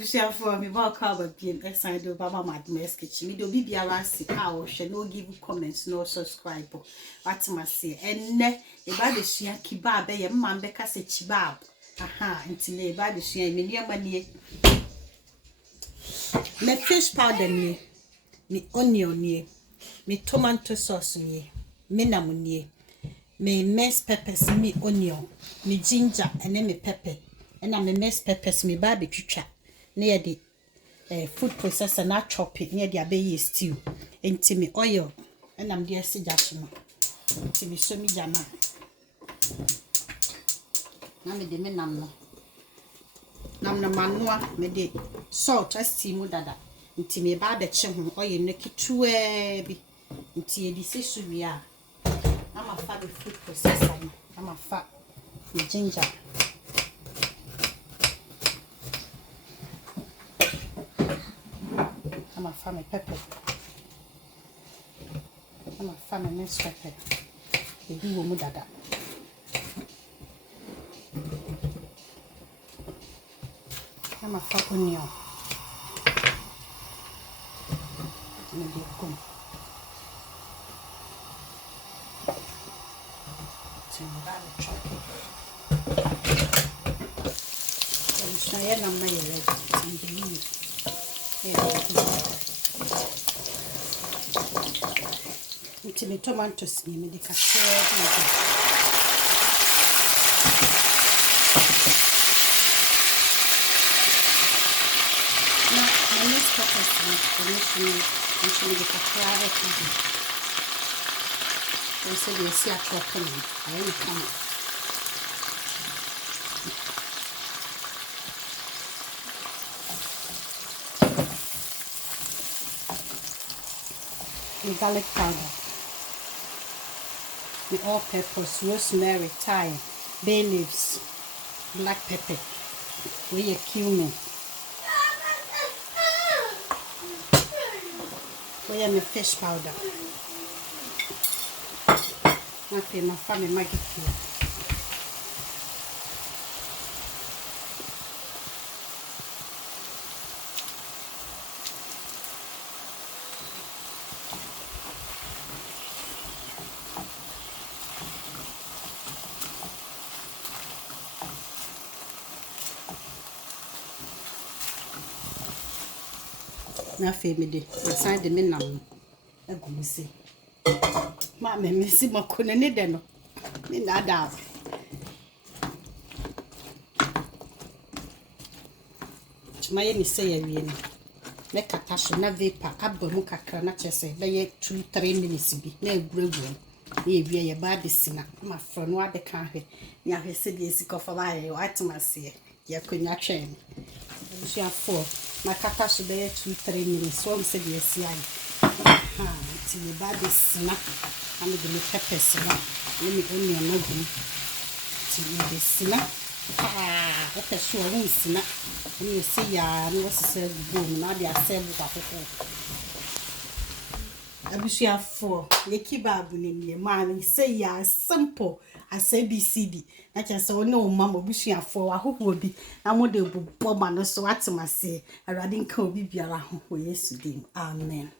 Share for me about cover being excited about my kitchen. We do be around our shall no give comments, no subscribe. What must say, and ne, a bad share kebab, a man becca say chibab. Aha, until a bad share me money. Me fish powder me onion me tomato sauce me namunie. Me mess peppers me onion, me ginger and then me pepper. And I'm a mess peppers me barbecue near the food processor not chop it near the abbey stew. Into me oil and I'm dear suggestion. To me show me jana. Now me de me nam na manua me de salt as timu dada. Into me barbecue oil neki tuwe bi. Into ye di se suya. I'm a fat food processor. I'm a fat with ginger. I'm a family pepper. I'm a family nice pepper. The do woman dada. I'm a fat onion. Maybe come. So I'm chop it. So I am ready. Into the tomatoes, me the cashew. Now, my next peppers, into the cashew. They say they see a chocolate. I ain't coming. The garlic powder, the all-purpose, rosemary, thyme, bay leaves, black pepper, with your cumin, with your fish powder. Okay, my family Maggie here. Na fe me de aside me nam agumisi ma me mesi makona ne de no ni na da chuma ye ni se ya wie ni me kata so na vapor abamu kakra na chese be ye 2-3 minutes bi na eguregu na ewie ye ba de sina ma fro no ade ka hwe ni ahwe se de esikofa ba ye atmase ye konya twen ni ya 4 my kata should be 2-3 minutes. So I'm saying yes, yeah. Till the body snack. I'm going to pepper snack. Let me only know him. Till the snack. Okay, sure, I won't snack. And you see, I know what's said. Boom, now they are said with a I wish you have 4. The kebab in your man. Say, yeah, simple. I say BCD. I just say, no, Mama, wish you have 4. I hope will be. I'm going to bomb and so what to say. I rather call be around yesterday. Amen.